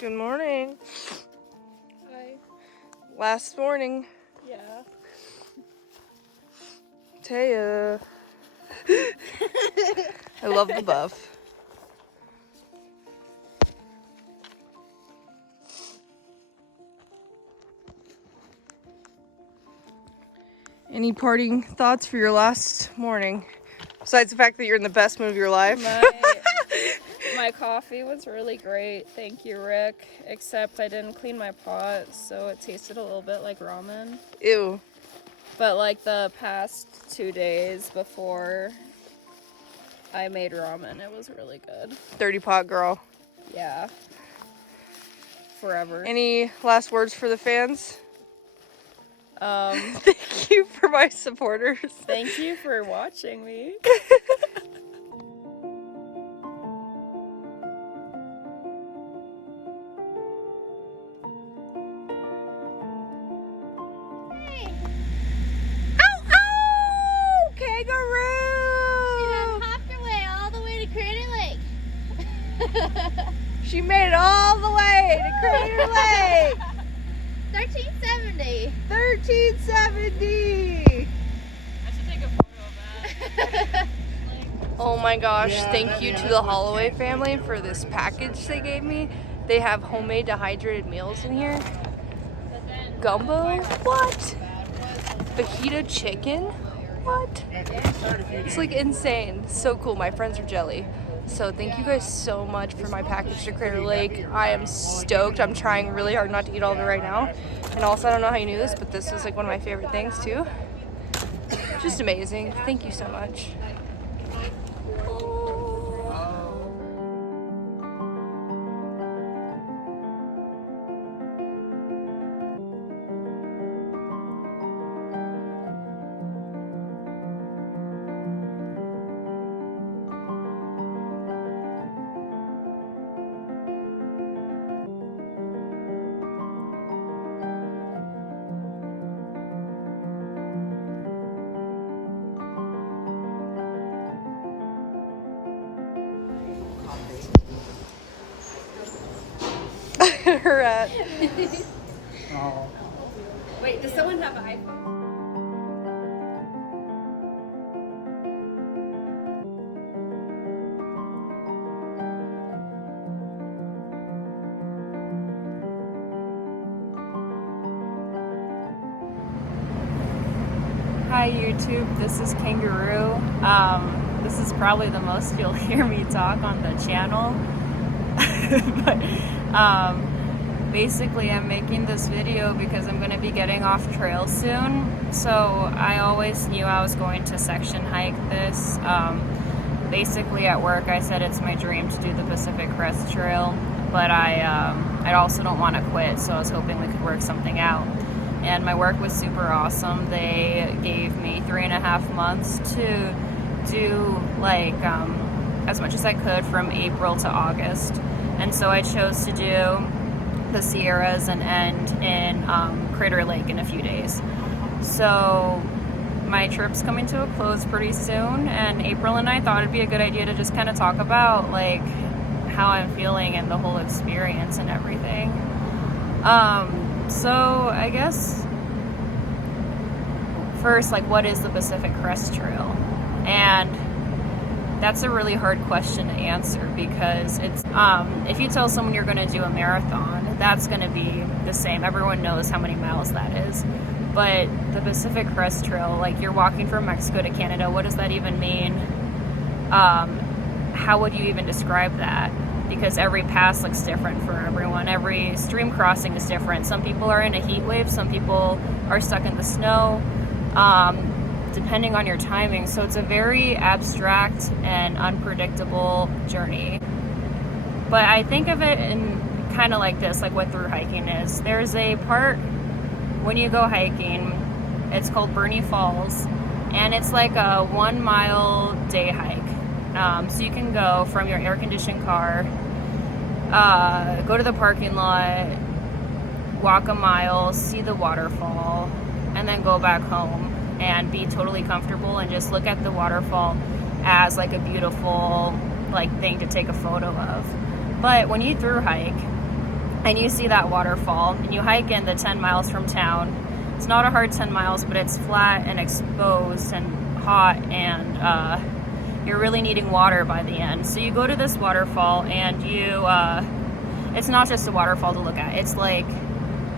Good morning. Hi. Last morning. Yeah. Taya. I love the buff. Any parting thoughts for your last morning? Besides the fact that you're in the best mood of your life. My coffee was really great. Thank you, Rick. Except I didn't clean my pot, so it tasted a little bit like ramen. Ew. But like the past 2 days before I made ramen, it was really good. 30 pot girl. Yeah. Forever. Any last words for the fans? Um, Thank you for my supporters. Thank you for watching me. She made it all the way to Crater Lake. 1370. 1370. I should take a photo of that. Oh my gosh, thank you to the Holloway family for this package they gave me. They have homemade dehydrated meals in here. Gumbo? What? Fajita chicken? What? It's like insane. So cool. My friends are jelly. So thank you guys so much for my package to Crater Lake. I am stoked. I'm trying really hard not to eat all of it right now. And also, I don't know how you knew this, but this is like one of my favorite things too. Just amazing. Thank you so much. Her at. Oh. Wait, does someone have an iPhone? Hi YouTube, this is Kangaroo. This is probably the most you'll hear me talk on the channel. But basically I'm making this video because I'm going to be getting off trail soon. So I always knew I was going to section hike this. Basically at work I said it's my dream to do the Pacific Crest Trail, but I also don't want to quit, so I was hoping we could work something out. And my work was super awesome. They gave me 3.5 months to do like as much as I could from April to August. And so I chose to do the Sierras and end in Crater Lake in a few days. So my trip's coming to a close pretty soon, and April and I thought it'd be a good idea to just kind of talk about like how I'm feeling and the whole experience and everything. So I guess first, like, what is the Pacific Crest Trail? And that's a really hard question to answer because it's if you tell someone you're going to do a marathon, that's going to be the same. Everyone knows how many miles that is. But the Pacific Crest Trail, like, you're walking from Mexico to Canada, what does that even mean? How would you even describe that? Because every pass looks different for everyone. Every stream crossing is different. Some people are in a heat wave, some people are stuck in the snow, depending on your timing. So it's a very abstract and unpredictable journey. But I think of it in kind of like this, like what through hiking is. There's a part when you go hiking, it's called Bernie Falls, and it's like a 1 mile day hike. So you can go from your air-conditioned car, go to the parking lot, walk a mile, see the waterfall, and then go back home and be totally comfortable and just look at the waterfall as like a beautiful like thing to take a photo of. But when you through hike, and you see that waterfall, and you hike in the 10 miles from town. It's not a hard 10 miles, but it's flat and exposed and hot, and you're really needing water by the end. So you go to this waterfall, and it's not just a waterfall to look at. It's like,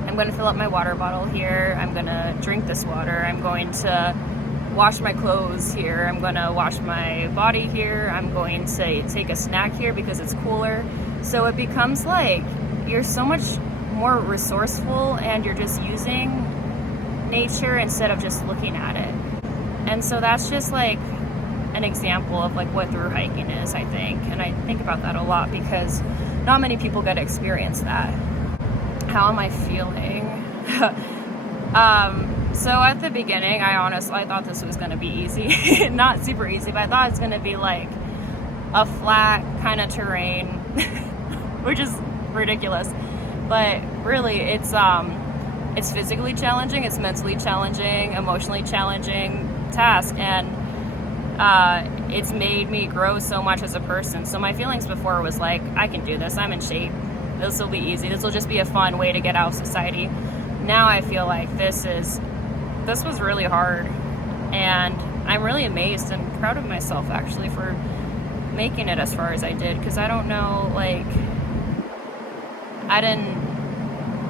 I'm going to fill up my water bottle here. I'm going to drink this water. I'm going to wash my clothes here. I'm going to wash my body here. I'm going to take a snack here because it's cooler. So it becomes like you're so much more resourceful, and you're just using nature instead of just looking at it. And so that's just like an example of like what through hiking is, I think. And I think about that a lot because not many people get to experience that. How am I feeling? So at the beginning, I thought this was going to be easy. Not super easy, but I thought it's going to be like a flat kind of terrain, which is ridiculous. But really, it's physically challenging, it's mentally challenging, emotionally challenging task, and it's made me grow so much as a person. So my feelings before was like, I can do this, I'm in shape, this will be easy, this will just be a fun way to get out of society. Now I feel like this was really hard, and I'm really amazed and proud of myself actually for making it as far as I did, because I don't know, like,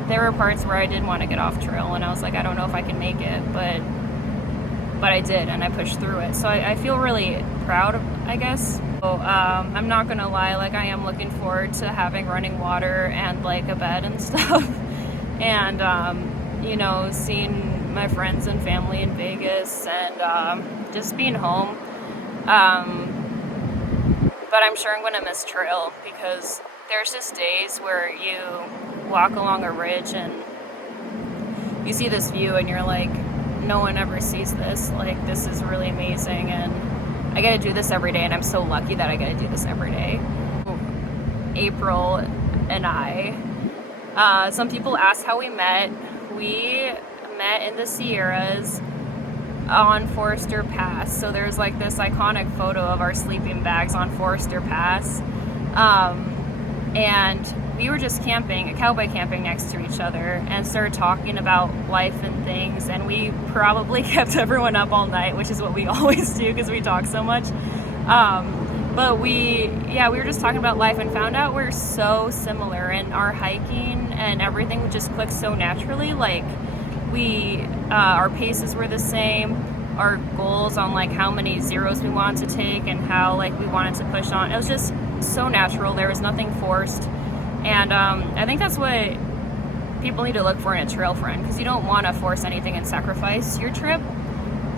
there were parts where I did want to get off trail, and I was like, I don't know if I can make it, but I did, and I pushed through it. So I feel really proud, I guess. So, I'm not gonna lie, like, I am looking forward to having running water and like a bed and stuff, and you know, seeing my friends and family in Vegas, and just being home. But I'm sure I'm gonna miss trail, because there's just days where you walk along a ridge and you see this view and you're like, no one ever sees this, like, this is really amazing, and I get to do this every day, and I'm so lucky that I get to do this every day. April and I, some people ask how we met. We met in the Sierras on Forester Pass. So there's like this iconic photo of our sleeping bags on Forester Pass, and we were just cowboy camping next to each other, and started talking about life and things, and we probably kept everyone up all night, which is what we always do because we talk so much. But we were just talking about life, and found out we're so similar, and our hiking and everything just clicked so naturally. Like, our paces were the same, our goals on like how many zeros we wanted to take and how like we wanted to push on. It was just so natural. There was nothing forced. And I think that's what people need to look for in a trail friend, because you don't want to force anything and sacrifice your trip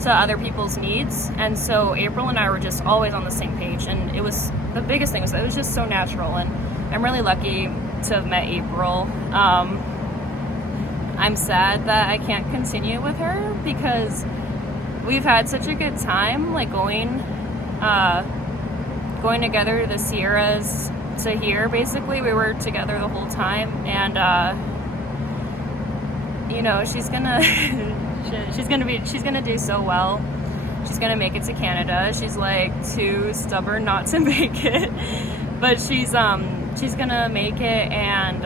to other people's needs. And so April and I were just always on the same page, and it was, the biggest thing was that it was just so natural, and I'm really lucky to have met April. I'm sad that I can't continue with her, because we've had such a good time, like going together to the Sierras to here. Basically, we were together the whole time, and you know, she's gonna do so well. She's gonna make it to Canada. She's like too stubborn not to make it, but she's gonna make it, and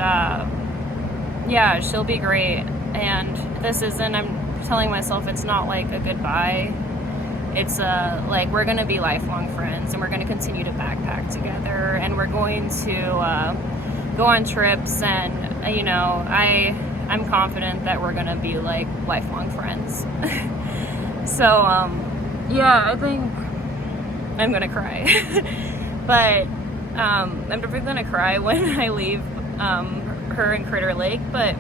yeah, she'll be great. And I'm telling myself, it's not like a goodbye. It's like, we're gonna be lifelong friends, and we're gonna continue to backpack together, and we're going to go on trips, and you know, I'm confident that we're gonna be like lifelong friends. So yeah, I think I'm gonna cry. But I'm definitely gonna cry when I leave her in Critter Lake, but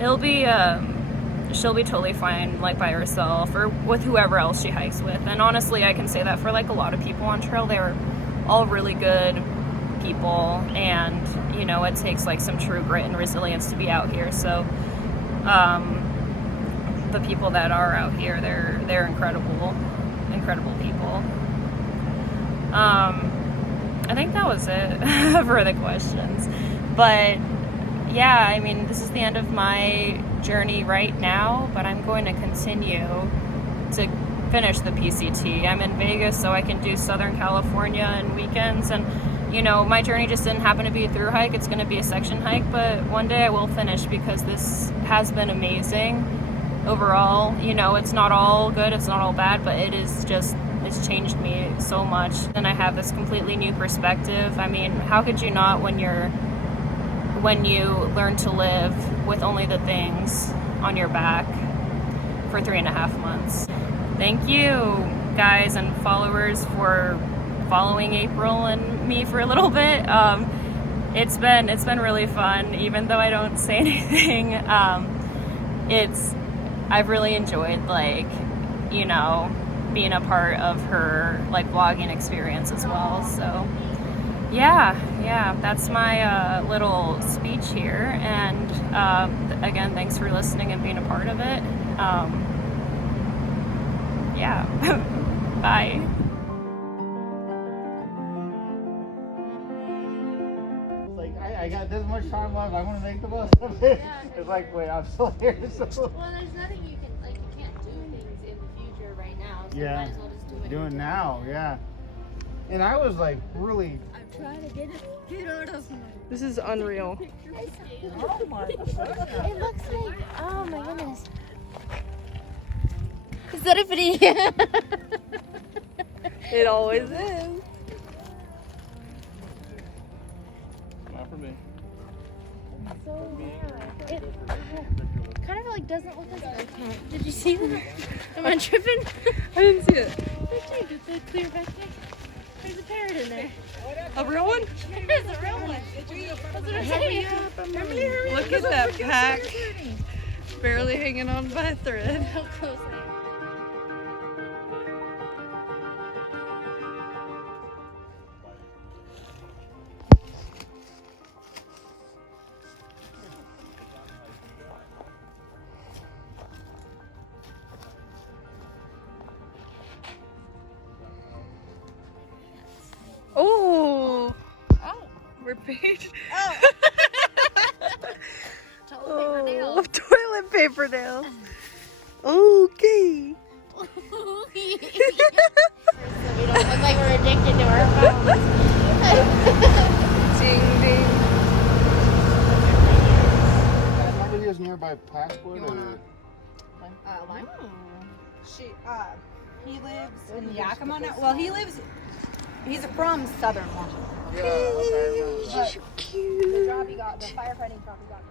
it'll be she'll be totally fine, like, by herself or with whoever else she hikes with. And honestly, I can say that for like a lot of people on trail. They're all really good people, and you know, it takes like some true grit and resilience to be out here. So the people that are out here, they're incredible people. I think that was it for the questions. But yeah, I mean, this is the end of my journey right now, but I'm going to continue to finish the PCT. I'm in Vegas, so I can do Southern California and weekends, and you know, my journey just didn't happen to be a through hike. It's going to be a section hike, but one day I will finish because this has been amazing overall. You know, it's not all good, it's not all bad, but it is just, it's changed me so much. And I have this completely new perspective. I mean, how could you not when you learn to live with only the things on your back for 3.5 months. Thank you guys and followers for following April and me for a little bit. It's been really fun, even though I don't say anything. I've really enjoyed, like, you know, being a part of her like vlogging experience as well. So yeah, that's my little speech here, and again, thanks for listening and being a part of it. Yeah. Bye. It's like, I got this much time left. I want to make the most of it. Yeah. It's like, wait, I'm still here. So. Well, there's nothing you can, like, you can't do things in the future right now. So Yeah. might as well just do it. Do it now, yeah. And I was like, really. I'm trying to get out of my. This is unreal. Oh my God. It looks like, oh my goodness. Is that a pretty? It always is. Not for me. So bad. It kind of like doesn't look like a tent. Did you see that? Am I tripping? I didn't see it. Look, it's a clear backpack. There's a parrot in there. A real one? There's a real one. That's what I'm saying. Hurry Look at that pack. Barely hanging on by a thread. How close I am. Oh! We're paid. Toilet paper nails. Toilet paper nails. Okay. So we don't look like we're addicted to our phones. Ding ding. Remember he was nearby Passport? Or? Lime. He lives in Yakima now. Well, he's from Southern Washington. Yeah, okay. You're so cute. The job he got, the firefighting job he got.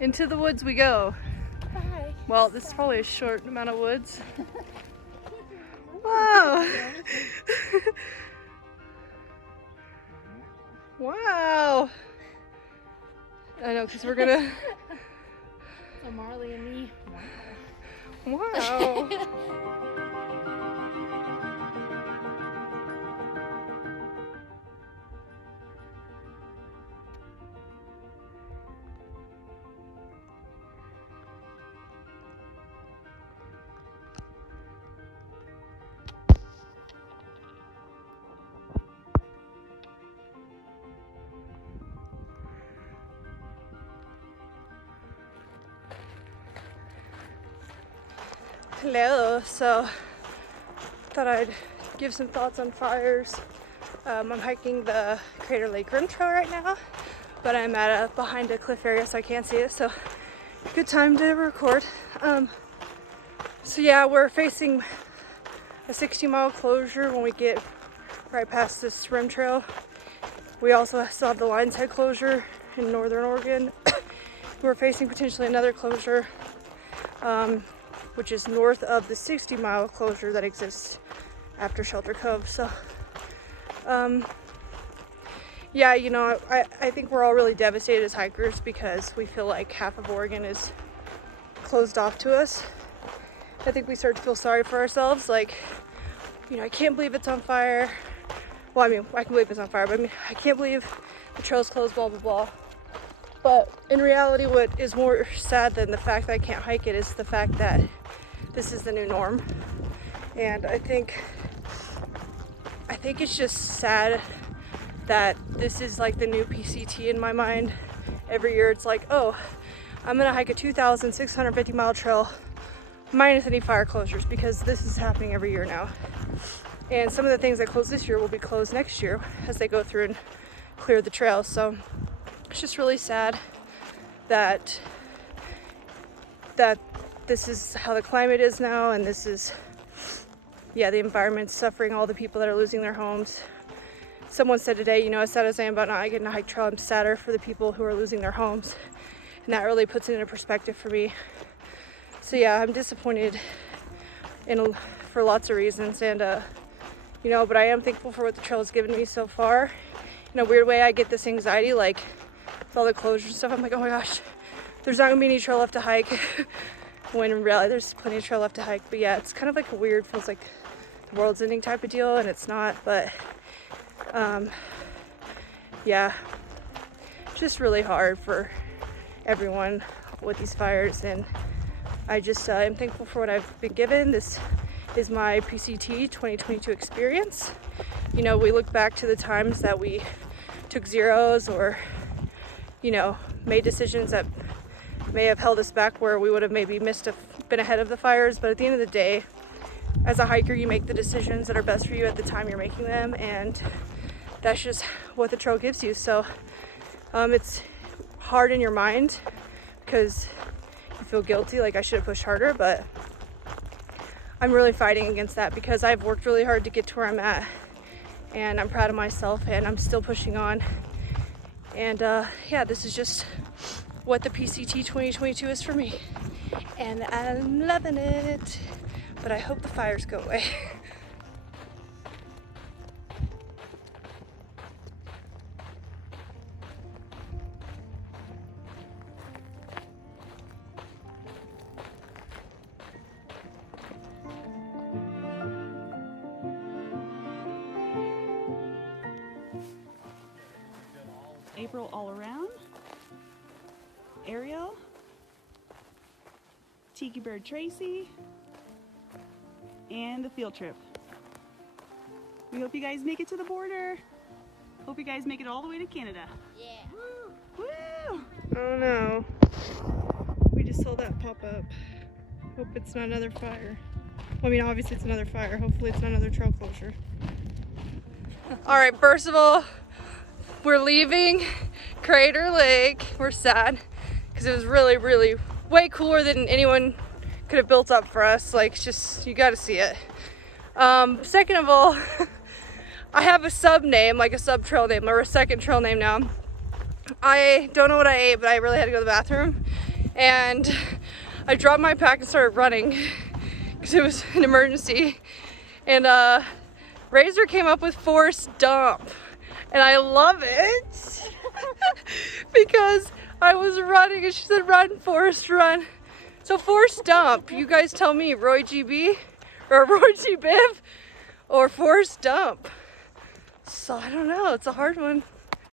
Into the woods we go. Bye. Well, this is probably a short amount of woods. Wow. Wow. I know, because we're gonna. So Marley and me. Wow. Hello, so thought I'd give some thoughts on fires. I'm hiking the Crater Lake Rim Trail right now, but I'm at behind a cliff area so I can't see it, so good time to record. So yeah, we're facing a 60-mile closure when we get right past this rim trail. We also still have the Lion's Head closure in northern Oregon. We're facing potentially another closure, which is north of the 60-mile closure that exists after Shelter Cove. So, yeah, you know, I think we're all really devastated as hikers because we feel like half of Oregon is closed off to us. I think we start to feel sorry for ourselves, like, you know, I can't believe it's on fire. Well, I mean, I can believe it's on fire, but I mean, I can't believe the trail's closed, blah, blah, blah. But in reality, what is more sad than the fact that I can't hike it is the fact that this is the new norm. And I think it's just sad that this is like the new PCT in my mind. Every year it's like, oh, I'm gonna hike a 2,650 mile trail minus any fire closures, because this is happening every year now. And some of the things that closed this year will be closed next year as they go through and clear the trail. So it's just really sad that this is how the climate is now, and this is, yeah, the environment's suffering, all the people that are losing their homes. Someone said today, you know, as sad as I am about not getting to hike trail, I'm sadder for the people who are losing their homes. And that really puts it into perspective for me. So yeah, I'm disappointed for lots of reasons, and you know, but I am thankful for what the trail has given me so far. In a weird way, I get this anxiety, like with all the closures and stuff. I'm like, oh my gosh, there's not gonna be any trail left to hike. When in reality, there's plenty of trail left to hike. But yeah, it's kind of like a weird, feels like the world's ending type of deal, and it's not. But yeah, it's just really hard for everyone with these fires, and I just am thankful for what I've been given. This is my PCT 2022 experience. You know, we look back to the times that we took zeros, or, you know, made decisions that may have held us back, where we would have maybe been ahead of the fires. But at the end of the day, as a hiker, you make the decisions that are best for you at the time you're making them, and that's just what the trail gives you. So it's hard in your mind because you feel guilty, like I should have pushed harder, but I'm really fighting against that because I've worked really hard to get to where I'm at, and I'm proud of myself, and I'm still pushing on. And yeah, this is just what the PCT 2022 is for me, and I'm loving it, but I hope the fires go away. April all around, Ariel, Tiki Bird Tracy, and the field trip. We hope you guys make it to the border. Hope you guys make it all the way to Canada. Yeah. Woo! Woo! Oh no. We just saw that pop up. Hope it's not another fire. Well, I mean, obviously it's another fire. Hopefully it's not another trail closure. All right, first of all, we're leaving Crater Lake. We're sad because it was really, really way cooler than anyone could have built up for us. Like, it's just, you got to see it. Second of all, I have a sub name, like a sub trail name, or a second trail name now. I don't know what I ate, but I really had to go to the bathroom, and I dropped my pack and started running because it was an emergency. And Razor came up with forced dump, and I love it because I was running and she said run, Forrest, run. So forced dump, you guys tell me, Roy GB or Roy G Biv or forced dump. So I don't know, it's a hard one.